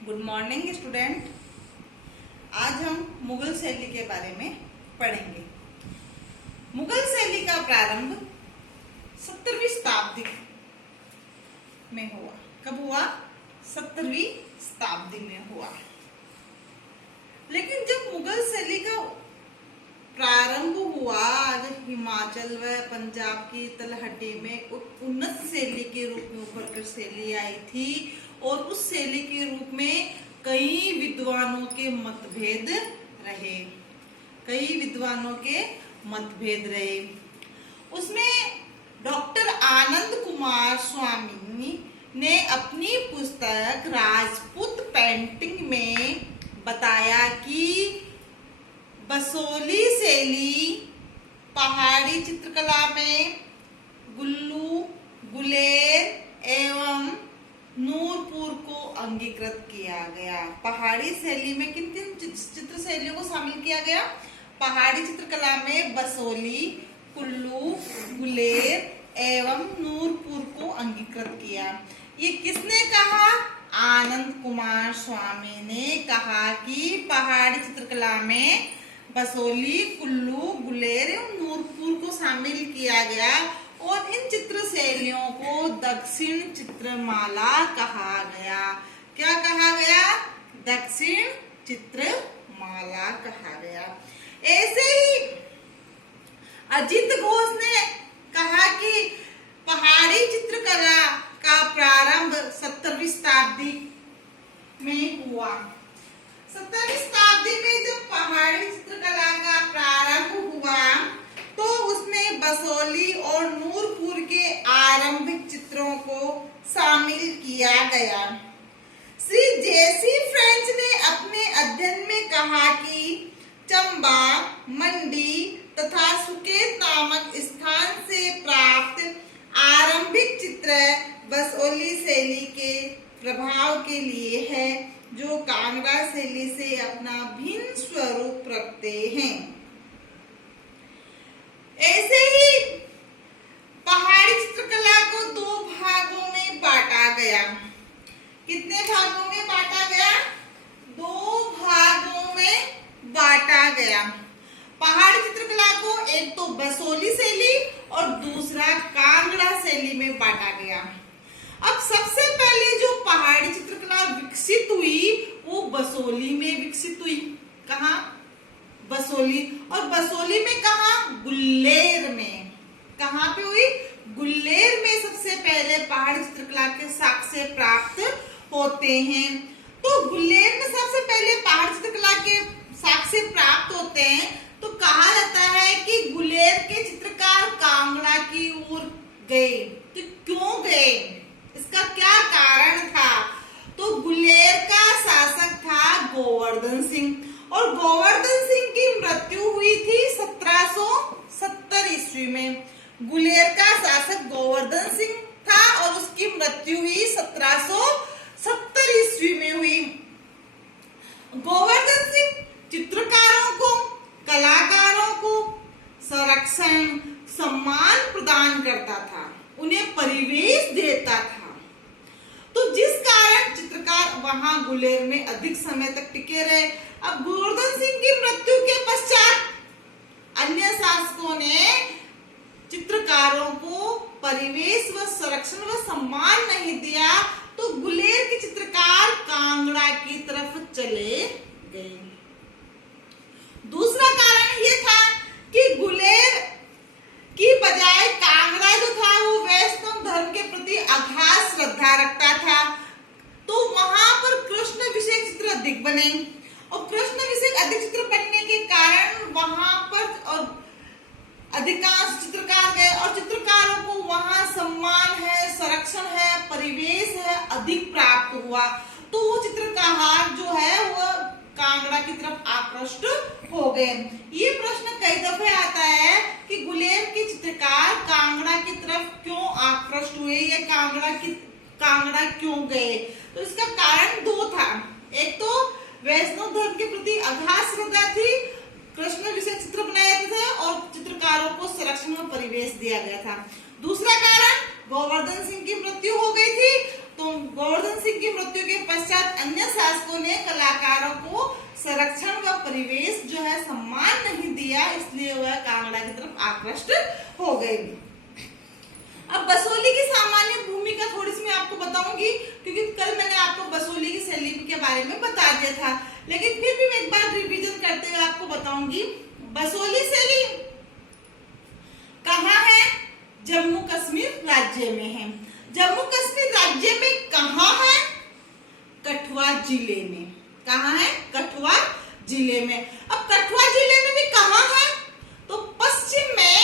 Good morning student. आज हम मुगल शैली के बारे में पढ़ेंगे। मुगल शैली का प्रारंभ 17वीं शताब्दी में हुआ। कब हुआ? 17वीं शताब्दी में हुआ। लेकिन जब मुगल शैली का प्रारंभ हुआ, जब हिमाचल व पंजाब की तलहटी में उन्नत शैली के रूप में उभर कर शैली आई थी और उस शैली के रूप में कई विद्वानों के मतभेद रहे। उसमें डॉक्टर आनंद कुमार स्वामी ने अपनी पुस्तक राजपूत पेंटिंग में बताया कि बसोली शैली पहाड़ी चित्रकला में गुल्लू, गुलेर एवं नूरपुर को अंगीकृत किया गया। पहाड़ी शैली में किन किन चित्र शैलियों को शामिल किया गया? पहाड़ी चित्रकला में बसोली, कुल्लू, गुलेर एवं नूरपुर को अंगीकृत किया। ये किसने कहा? आनंद कुमार स्वामी ने कहा कि पहाड़ी चित्रकला में बसोली, कुल्लू, गुलेर एवं नूरपुर को शामिल किया गया और इन चित्र शैलियों को दक्षिण चित्रमाला कहा गया। क्या कहा गया? दक्षिण चित्रमाला कहा गया। ऐसे ही अजित घोष ने कहा कि पहाड़ी चित्रकला का प्रारंभ 17वीं शताब्दी में हुआ। 17वीं शताब्दी में जब पहाड़ी चित्रकला का प्रारंभ हुआ तो उसमें बसोली और नूरपुर के आरंभिक चित्रों को शामिल किया गया। श्री जेसी फ्रेंच ने अपने अध्ययन में कहा कि चंबा, मंडी तथा सुकेत नामक स्थान से प्राप्त आरंभिक चित्र बसोली शैली के प्रभाव के लिए है, जो कांगड़ा शैली से अपना भिन्न स्वरूप रखते हैं। ऐसे ही पहाड़ी चित्रकला को दो भागों में बांटा गया। कितने भागों में बांटा गया? दो भागों में बांटा गया। पहाड़ी चित्रकला को एक तो बसोली शैली और दूसरा कांगड़ा शैली में बांटा गया। अब सबसे पहले जो पहाड़ी चित्रकला विकसित हुई वो बसोली में विकसित हुई। कहाँ? बसोली। और बसोली में कहाँ? गुल्लेर में। कहाँ पे हुई? गुल्लेर में सबसे पहले पहाड़ी चित्रकला के साक्ष्य प्राप्त होते हैं। तो गुल्लेर में सबसे पहले पहाड़ी चित्रकला के साक्ष्य प्राप्त होते हैं। तो कहा जाता है कि गुल्लेर के चित्रकार कांगड़ा की ओर गए। तो क्यों गए? इसका क्या कारण था? तो गुल्लेर का शासक था गोवर्धन सिंह और गोवर्धन सिंह की मृत्यु हुई थी 1770 ईस्वी में। गुल्लेर का शासक गोवर्धन सिंह था और उसकी मृत्यु हुई 1770 ईस्वी में हुई। गोवर्धन सिंह चित्रकारों को, कलाकारों को संरक्षण, सम्मान प्रदान करता था, उन्हें परिवेश देता था। तो जिस कारण चित्रकार वहां गुलेर में अधिक समय तक टिके रहे। अब गोवर्धन सिंह की मृत्यु के पश्चात अन्य शासकों ने चित्रकारों को परिवेश व संरक्षण व सम्मान नहीं दिया, तो गुलेर के चित्रकार कांगड़ा की तरफ चले गए। दूसरा कारण यह था कि गुलेर की बजाय कांगड़ा जो था वो वैष्णव धर्म के प्रति अगाध श्रद्धा रखता था। तो वहां पर कृष्ण विषय चित्र अधिक बने और कृष्ण विषय अधिक चित्र बनने के कारण वहां पर और अधिकांश चित्रकार गए और चित्रकारों को वहां सम्मान है, संरक्षण है, परिवेश है, अधिक प्राप्त हुआ। तो वो चित्रकार जो है वो कांगड़ा की तरफ आकृष्ट हो गए। ये प्रश्न कई दफे आता है कि गुलेर के चित्रकार कांगड़ा की तरफ क्यों आकृष्ट हुए या कांगड़ा क्यों गए? तो इसका कारण दो था। एक तो वैष्णव धर्म के प्रति अगाध श्रद्धा थी, कृष्ण विषय चित्र बनाए थे और चित्रकारों को संरक्षण और परिवेश दिया गया था। दूसरा कारण गोवर्धन सिंह की मृत्यु हो गई थी। तो गोवर्धन सिंह की मृत्यु के पश्चात अन्य शासक कलाकारों को संरक्षण व परिवेश जो है सम्मान नहीं दिया, इसलिए वह कांगड़ा की तरफ आकृष्ट हो गई। अब बसोली की सामान्य भूमिका थोड़ी सी मैं आपको बताऊंगी, क्योंकि कल मैंने आपको बसोली की शैली के बारे में बता दिया था, लेकिन फिर भी मैं एक बार रिवीजन करते हुए आपको बताऊंगी। बसोली शैली कहाँ है? जम्मू कश्मीर राज्य में है। जम्मू कश्मीर राज्य में कहाँ है? कठुआ जिले में। कहाँ है? कठुआ जिले में। अब कठुआ जिले में भी कहाँ है? तो पश्चिम में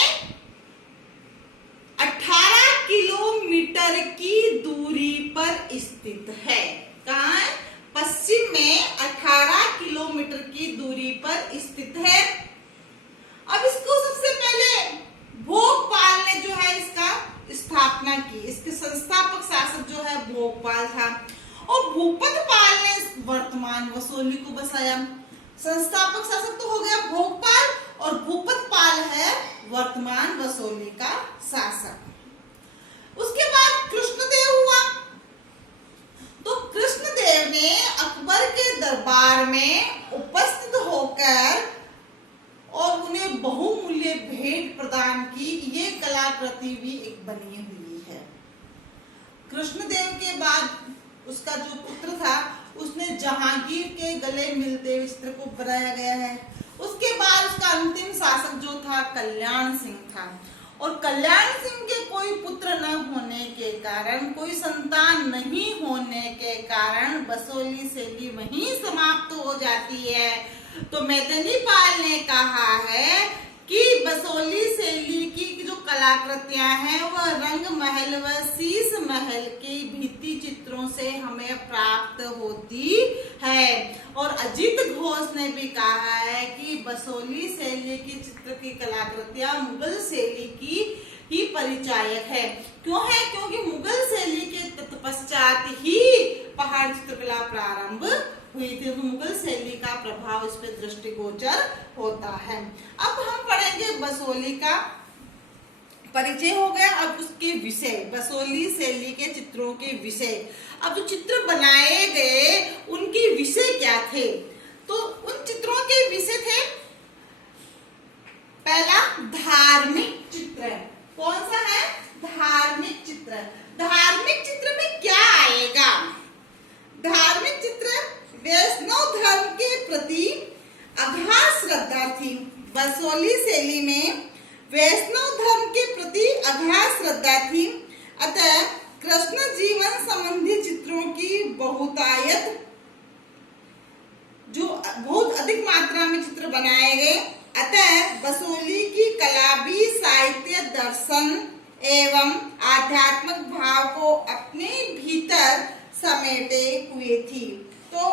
18 किलोमीटर की दूरी पर स्थित है। कहाँ है? पश्चिम में 18 किलोमीटर की दूरी पर स्थित है। अब इसको सबसे पहले भोपाल ने जो है इसका स्थापना की। इसके संस्थापक शासक जो है भोपाल था, और भूपतपाल ने वर्तमान बसोली को बसाया। संस्थापक शासक तो हो गया भोपाल, और भूपतपाल है वर्तमान बसोली का शासक। उसके बाद कृष्णदेव हुआ। तो कृष्णदेव ने अकबर के दरबार में उपस्थित होकर और उन्हें बहुमूल्य भेंट प्रदान की। ये कलाकृति भी एक बनी हुई है। कृष्णदेव के बाद उसका जो पुत्र था, उसने जहांगीर के गले मिलते हुए चित्र को बनाया गया है। उसके बाद उसका अंतिम शासक जो था कल्याण सिंह था, और कल्याण सिंह के कोई पुत्र न होने के कारण, कोई संतान नहीं होने के कारण बसोली शैली वहीं समाप्त हो जाती है। तो मेदिनीपाल ने कहा है कि बसोली शैली की जो कलाकृतियां हैं वह रंग महल व शीश महल के भित्ति चित्रों से हमें प्राप्त होती है। और अजीत घोष ने भी कहा है कि बसोली शैली की चित्र की कलाकृतियां मुगल शैली की ही परिचायक है। क्यों है? क्योंकि मुगल शैली के तत्पश्चात ही पहाड़ चित्रकला प्रारंभ हुई थी, तो मुगल शैली का प्रभाव इस पे दृष्टिगोचर होता है। अब हम पढ़ेंगे बसोली का परिचय हो गया। अब उसके विषय, बसोली शैली के चित्रों के विषय। अब जो चित्र बनाए गए उनके विषय क्या थे? तो उन चित्रों के विषय थे, पहला धार्मिक चित्र। कौन सा है? धार्मिक चित्र। धार्मिक चित्र में क्या आएगा? धार्मिक चित्र वैष्णव धर्म के प्रति अगाध श्रद्धा थी। बसोली शैली में वैष्णव धर्म के प्रति अगाध श्रद्धा थी, अतः कृष्ण जीवन संबंधी चित्रों की बहुतायत, जो बहुत अधिक मात्रा में चित्र बनाए गए। अतः बसोली की कला भी साहित्य, दर्शन एवं आध्यात्मिक भाव को अपने भीतर समेटे हुए थी। तो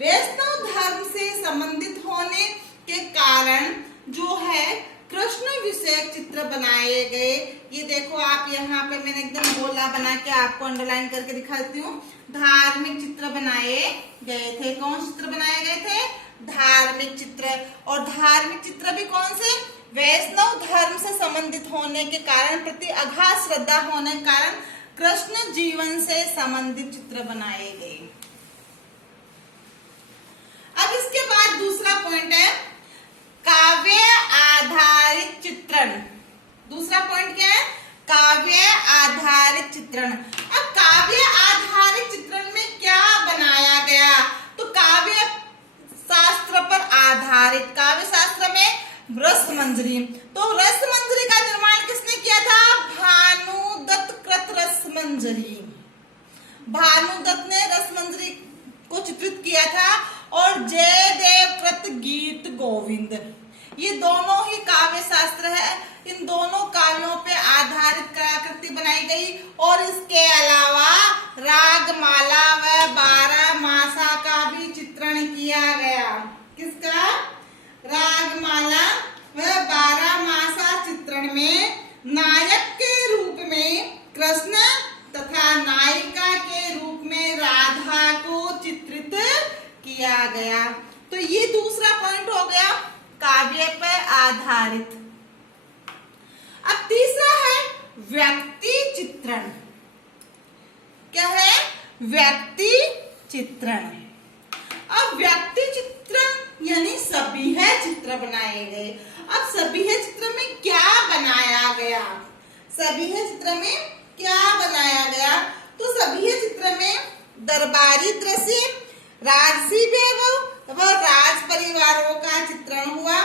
वैष्णव धर्म से संबंधित होने के कारण जो है कृष्ण विषयक चित्र बनाए गए। ये देखो आप, यहाँ पे मैंने एकदम गोला बना के आपको अंडरलाइन करके दिखाती हूँ। धार्मिक चित्र बनाए गए थे। कौन चित्र बनाए गए थे? धार्मिक चित्र। और धार्मिक चित्र भी कौन से? वैष्णव धर्म से संबंधित होने के कारण, प्रति अगाध श्रद्धा होने के कारण कृष्ण जीवन से संबंधित चित्र बनाए गए। अब इसके बाद दूसरा पॉइंट है काव्य आधारित चित्रण। दूसरा पॉइंट क्या है? काव्य आधारित चित्रण। अब काव्य आधारित चित्रण में क्या बनाया गया? तो काव्य शास्त्र पर आधारित, काव्य शास्त्र में रसमंजरी। तो रसमंजरी का निर्माण किसने किया था? भानुदत्त कृत रसमंजरी। भानुदत्त ने रसमंजरी को चित्रित किया था, और जयदेव कृत गीत गोविंद। ये दोनों ही काव्य शास्त्र है। इन दोनों काव्यों पे आधारित कलाकृति बनाई गई। और इसके अलावा रागमाला व 12 मासा का भी चित्रण किया गया। किसका? रागमाला व 12 मासा चित्रण में नायक के रूप में कृष्ण तथा नायिका के रूप में राधा को चित्रित किया गया। तो ये दूसरा पॉइंट हो गया काव्य पर आधारित। अब तीसरा है व्यक्ति चित्रण। क्या है? व्यक्ति चित्रण। अब व्यक्ति चित्रण यानी सभीह चित्र बनाए गए। अब सभीह चित्र में क्या बनाया गया? सभीह चित्र में क्या बनाया गया? तो सभीह चित्र में दरबारी दृश्य, राजसी वैभव व राज परिवारों का चित्रण हुआ।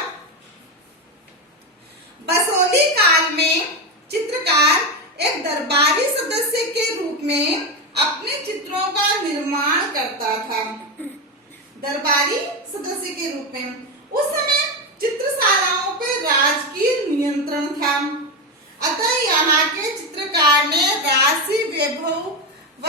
बसोली काल में चित्रकार एक दरबारी सदस्य के रूप में अपने चित्रों का निर्माण करता था। दरबारी सदस्य के रूप में उस समय चित्रशालाओं पर राजकीय नियंत्रण था, अतः यहाँ के चित्रकार ने राजसी वैभव व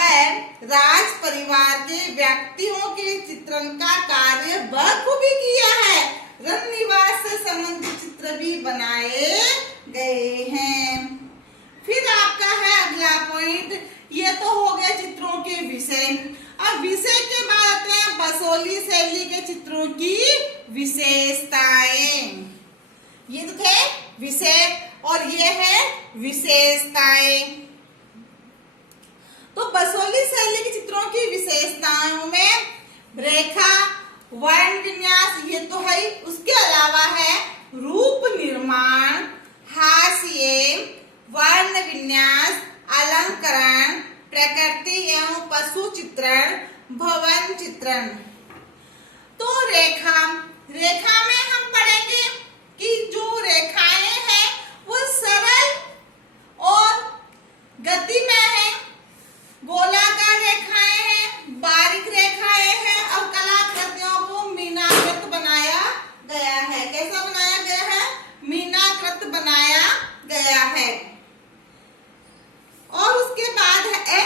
राज परिवार के व्यक्तियों के चित्रण का कार्य बखूबी किया है। रन निवास से संबंधित चित्र भी बनाए गए हैं। फिर आपका है अगला पॉइंट, ये तो हो गया चित्रों के विषय। अब विषय के बाद आते हैं बसोली शैली के चित्रों की विशेषताएं। ये तो थे विषय और ये है विशेषताएं। तो बसोली शैली के चित्रों की विशेषताओं में रेखा, वर्ण विन्यास ये तो है, उसके अलावा है रूप निर्माण, हाशिए, वर्ण विन्यास, अलंकरण, प्रकृति एवं पशु चित्रण, भवन चित्रण। तो रेखा में हम पढ़ेंगे कि जो रेखाएं हैं वो सरल और गतिमय है, गोलाकार रेखाएं हैं, बारीक रेखाएं हैं और कलाकृतियों को मीनाकृत बनाया गया है। कैसा बनाया गया है? मीनाकृत बनाया गया है। और उसके बाद है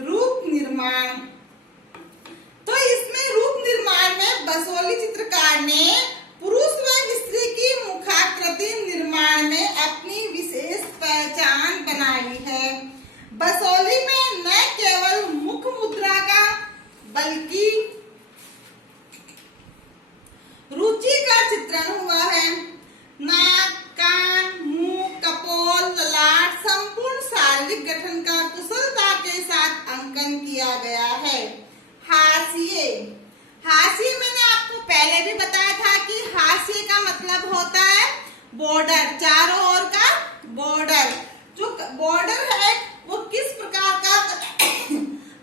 रूप निर्माण। तो इसमें रूप निर्माण में बसोली चित्रकार ने पुरुष व स्त्री की मुखाकृति निर्माण में अपनी विशेष पहचान बनाई है। बसोली में न केवल मुख मुद्रा का बल्कि रुचि का चित्रण हुआ है। नाक, कान, मुंह, कपोल, ललाट संपूर्ण शारीरिक गठन का कुशलता के साथ अंकन किया गया है। हाशिए मैंने आपको पहले भी बताया था कि हाशिए का मतलब होता है बॉर्डर, चारों ओर का बॉर्डर। जो बॉर्डर है वो किस प्रकार का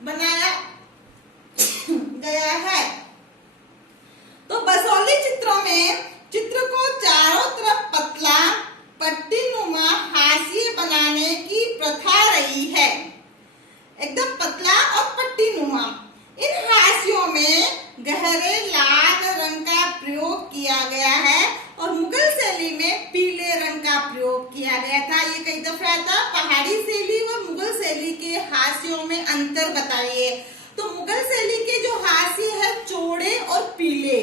बनाया गया है? तो बसोली चित्रों में चित्र को चारों तरफ पतला पट्टीनुमा हाशिए बनाने की प्रथा रही है, एकदम पतला और पट्टीनुमा। इन हाशियों में गहरे लाल रंग का प्रयोग किया गया है और मुगल शैली में पीले रंग का प्रयोग किया गया था। ये कई दफा था पहाड़ी शैली व मुगल शैली के हाशियों में अंतर बताइए। तो मुगल शैली के जो हाशिए है चौड़े और पीले,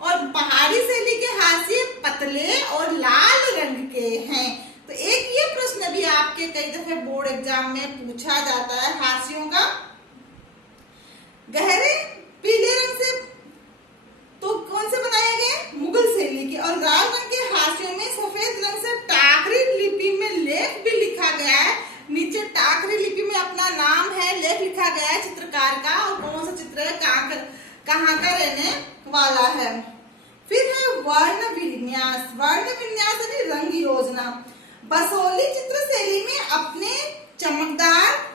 और पहाड़ी शैली के हाशिए पतले और लाल रंग के हैं। तो एक ये प्रश्न भी आपके कई दफे बोर्ड एग्जाम में पूछा जाता है हाशियों का। गहरे पीले रंग से तो कौन से बनाए गए? मुगल शैली के। और लाल रंग के हाशियों में सफेद रंग से टाकरी लिपि में लेख भी लिखा गया है। नीचे टाकरी लिपि में अपना नाम है, लेख लिखा गया है चित्रकार का और कौन सा चित्र है, कहाँ का रहने वाला है। फिर है वर्ण विन्यास। वर्ण विन्यास यानी रंग योजना। बसोली चित्र शैली में अपने चमकदार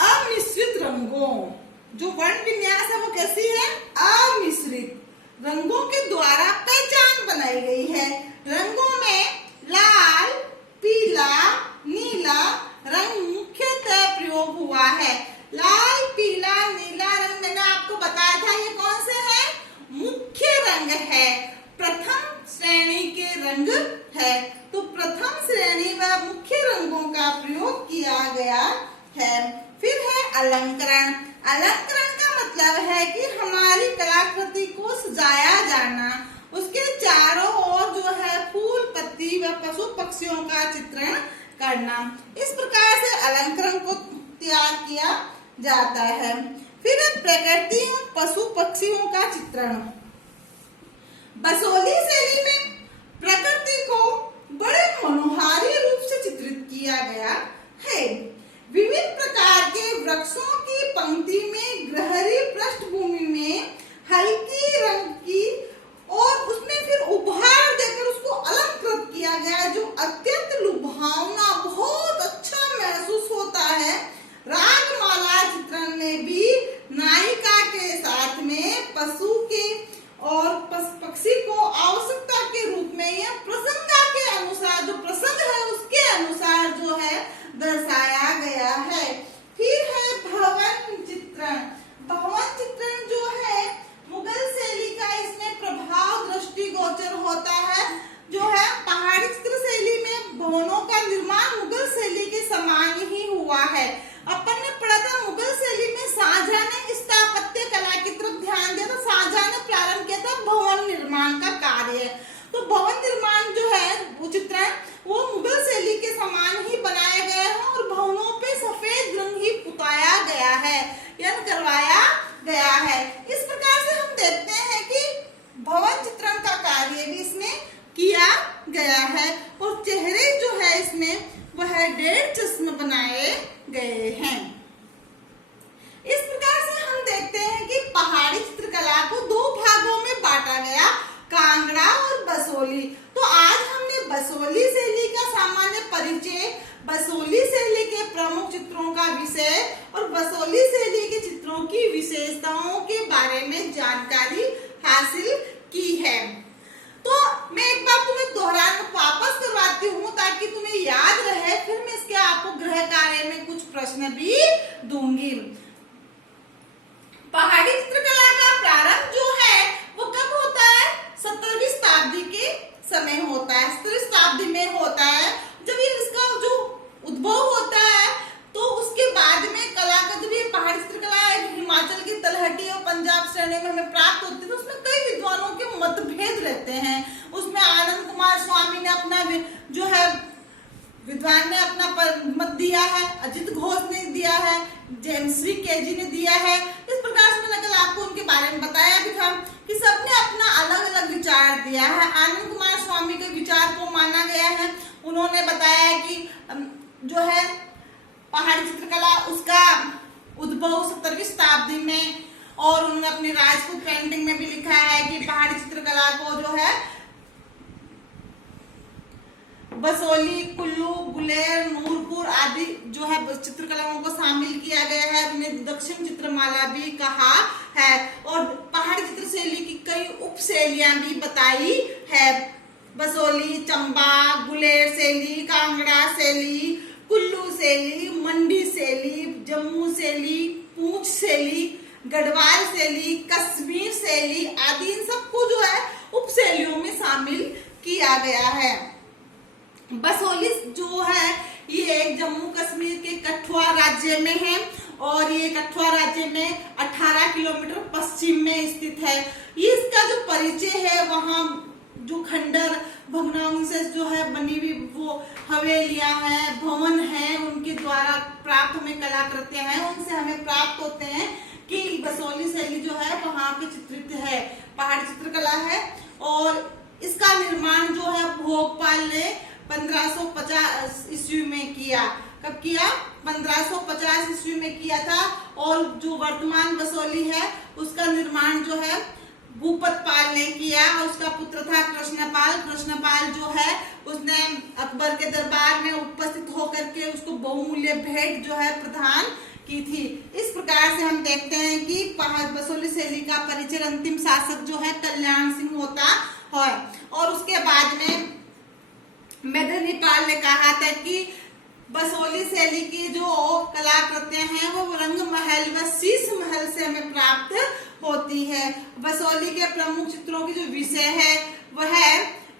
अमिश्रित रंगों, जो वर्ण विन्यास है वो कैसी है? अमिश्रित रंगों के द्वारा पहचान बनाई गई है। रंगों में लाल, पीला, नीला रंग मुख्यतः प्रयोग हुआ है। लाल, पीला, नीला रंग मैंने आपको बताया था ये कौन से है? मुख्य रंग है, प्रथम श्रेणी के रंग है। तो प्रथम श्रेणी व मुख्य रंगों का प्रयोग किया गया है। फिर है अलंकरण। अलंकरण का मतलब है कि हमारी कलाकृति को सजाया जाना, उसके चारों ओर जो है फूल, पत्ती व पशु पक्षियों का चित्रण करना। इस प्रकार से अलंकरण को तैयार किया जाता है। फिर है प्रकृति और पशु पक्षियों का चित्रण। बसोली शैली में प्रकृति को बड़े मनोहारी रूप से चित्रित किया गया है। विभिन्न प्रकार के वृक्षों की पंक्ति में विषय और बसोहली शैली के चित्रों की विशेषताओं के बारे में जानकारी हासिल की है। तो मैं एक बार तुम्हें दोहरान वापस करवाती हूँ ताकि तुम्हें याद रहे, फिर मैं इसके आपको गृह कार्य में कुछ प्रश्न भी दूंगी। पहाड़ी चित्रकला का प्रारंभ जो है वो कब होता है? 17वीं शताब्दी के समय होता है, 17वीं शताब्दी में होता है। जब ये इसका जो उद्भव होता है तो उसके बाद में कला का जब ये पहाड़ी चित्रकला हिमाचल की तलहटी और पंजाब श्रेणी में हमें प्राप्त होती है तो उसमें कई विद्वानों के मतभेद रहते हैं। उसमें आनंद कुमार स्वामी ने अपना जो है विद्वान ने अपना मत दिया है, अजित घोष ने दिया है, जेम्स केजी ने दिया है। इस प्रकार से मैंने कल आपको उनके बारे में बताया भी था कि सबने अपना अलग अलग विचार दिया है। आनंद कुमार स्वामी के विचार को माना गया है। उन्होंने बताया कि जो है पहाड़ी चित्रकला उसका उद्भव 17वीं शताब्दी में, और उन्होंने अपनी राजपूत पेंटिंग में भी लिखा है कि पहाड़ी चित्रकला को जो है बसोहली, कुल्लू, गुलेर, नूरपुर आदि जो है चित्रकलाओं को शामिल किया गया है। उन्हें दक्षिण चित्रमाला भी कहा है और पहाड़ी चित्र शैली की कई उप शैलियां भी बताई है। बसोहली, चंबा, गुलेर शैली, कांगड़ा शैली, कुल्लू शैली, मंडी शैली, जम्मू शैली, पूंछ शैली, गढ़वाल शैली, कश्मीर शैली आदि इन सबको जो है उप शैलियों में शामिल किया गया है। बसोहली जो है ये जम्मू कश्मीर के कठुआ राज्य में है और ये कठुआ राज्य में 18 किलोमीटर पश्चिम में स्थित है। ये इसका जो परिचय है वहाँ जो खंडर भग्नांश से जो है बनी हुई वो हवेलियां हैं, भवन हैं, उनके द्वारा प्राप्त हमें कलाकृतियां हैं, उनसे हमें प्राप्त होते हैं कि बसोहली शैली जो है वहाँ पे चित्रित है, पहाड़ी चित्रकला है। और इसका निर्माण जो है भोपाल ने 1550 ईस्वी में किया। कब किया? 1550 ईस्वी में किया था। और जो वर्तमान बसोहली है उसका निर्माण जो है भूपतपाल ने किया। उसका पुत्र था कृष्णपाल। कृष्णपाल जो है उसने अकबर के दरबार में उपस्थित होकर के उसको बहुमूल्य भेंट जो है प्रदान की थी। इस प्रकार से हम देखते हैं कि बसोहली शैली का परिचय अंतिम शासक जो है कल्याण सिंह होता है। और उसके बाद में मेदिनीपाल ने कहा था कि बसोहली शैली की जो कलाकृतियां हैं वो रंग महल व शीश महल से हमें प्राप्त होती है। बसोहली के प्रमुख चित्रों की जो विषय है वह है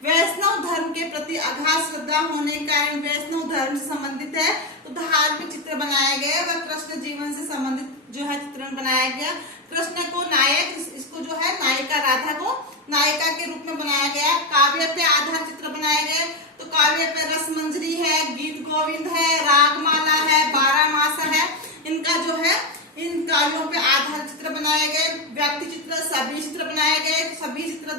वैष्णव धर्म के प्रति अगाध श्रद्धा होने के कारण वैष्णव धर्म से संबंधित है तो धार्मिक चित्र बनाया गया व कृष्ण जीवन से संबंधित जो है चित्रण बनाया गया। कृष्ण को नायक, इसको जो है नायिका राधा को नायिका के रूप में बनाया गया। काव्य पे आधार चित्र बनाए गए तो काव्य पे रसमंजरी है, गीत गोविंद है, रागमाला है, 12 मास है, इनका जो है इन काव्यों पे आधार चित्र बनाए गए। व्यक्ति चित्र सभी चित्र बनाए गए। सभी चित्र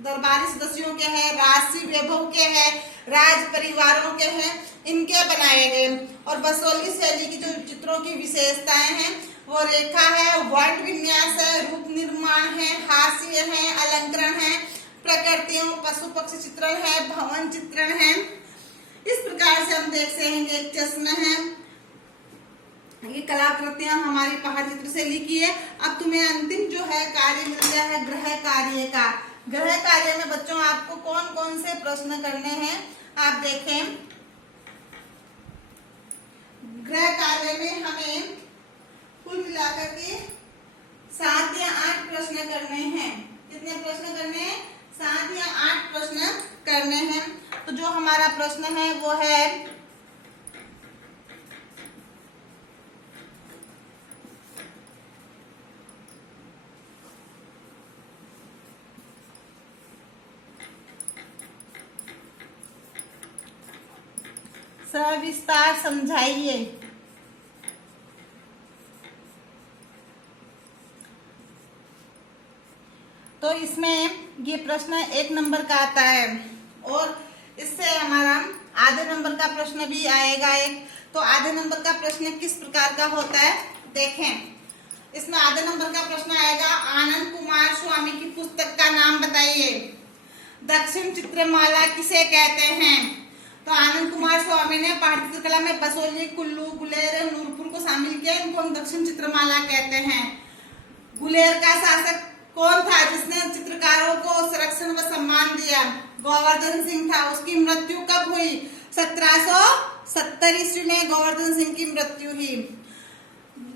दरबारी सदस्यों के हैं, राजसी वैभव के हैं, राज परिवारों के हैं, इनके बनाए गए। और बसोहली शैली की जो चित्रों की विशेषताएं हैं वो रेखा है, वर्ण विन्यास है, रूप निर्माण है, हास्य है, अलंकरण है, प्रकृतियों पशु पक्षी चित्रण है, भवन चित्रण है। इस प्रकार से हम देख सकेंगे एक चश्मा है, ये कलाकृतियां हमारी पहाड़ी चित्र शैली की है। अब तुम्हें अंतिम जो है कार्य मिल गया है गृह कार्य का। गृह कार्य में बच्चों आपको कौन कौन से प्रश्न करने हैं आप देखें। गृह कार्य में हमें कुल मिलाकर के 7 या 8 प्रश्न करने हैं। कितने प्रश्न करने हैं? 7 या 8 प्रश्न करने हैं। तो जो हमारा प्रश्न है वो है सविस्तार समझाइए। तो इसमें ये प्रश्न 1 नंबर का आता है और इससे हमारा आधे नंबर का प्रश्न भी आएगा एक। तो आधे नंबर का प्रश्न किस प्रकार का होता है देखें। इसमें आधे नंबर का प्रश्न आएगा आनंद कुमार स्वामी की पुस्तक का नाम बताइए। दक्षिण चित्रमाला किसे कहते हैं? तो आनंद कुमार स्वामी ने पहाड़ी चित्रकला में बसोहली, कुल्लू, गुलेर, नूरपुर को शामिल किया, इनको हम दक्षिण चित्रमाला कहते हैं। गुलेर का शासक कौन था जिसने चित्रकारों को संरक्षण व सम्मान दिया? गोवर्धन सिंह था। उसकी मृत्यु कब हुई? 1770 ईस्वी में गोवर्धन सिंह की मृत्यु हुई।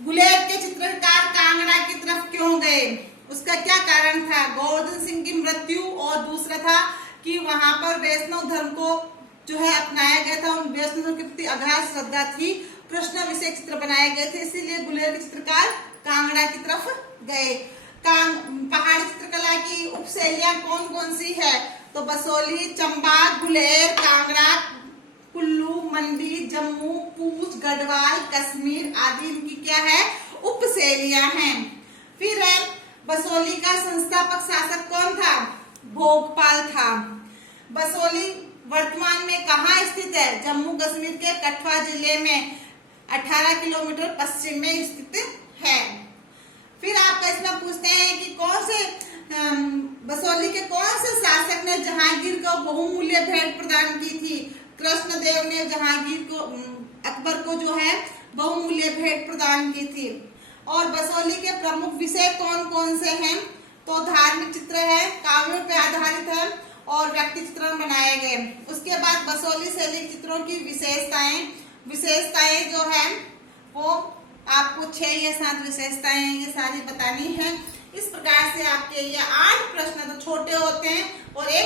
गुलेर के चित्रकार कांगड़ा की तरफ क्यों गए? उसका क्या कारण था? गोवर्धन सिंह की मृत्यु, और दूसरा था कि वहां पर वैष्णव धर्म को जो है अपनाया गया था, उन वैष्णव धर्म के प्रति अगाध श्रद्धा थी, प्रश्न विषय चित्र बनाए गए थे, इसीलिए गुलेर के चित्रकार कांगड़ा की तरफ गए। पहाड़ी चित्रकला की उपशैलियां कौन कौन सी है? तो बसोली, चंबा, गुलेर, कांगड़ा, कुल्लू, मंडी, जम्मू, पूंछ, गढ़वाल, कश्मीर आदि इनकी क्या है? उपशैलियां हैं। फिर है बसोली का संस्थापक शासक कौन था? भोगपाल था। बसोली वर्तमान में कहाँ स्थित है? जम्मू कश्मीर के कठुआ जिले में 18 किलोमीटर पश्चिम में स्थित है। फिर आपका इसमें पूछते हैं कि कौन से बसोली के कौन से शासक ने जहांगीर को बहुमूल्य भेंट प्रदान की थी? कृष्णदेव ने जहांगीर को, अकबर को जो है बहुमूल्य भेंट प्रदान की थी। और बसोली के प्रमुख विषय कौन कौन से हैं? तो धार्मिक चित्र है, काव्यों पर आधारित है और व्यक्ति चित्रण बनाए गए। उसके बाद बसोली शैली चित्रों की विशेषताएं जो है वो आपको 6 या 7 विशेषताएं ये सारी बतानी है। इस प्रकार से आपके ये 8 प्रश्न तो छोटे होते हैं और एक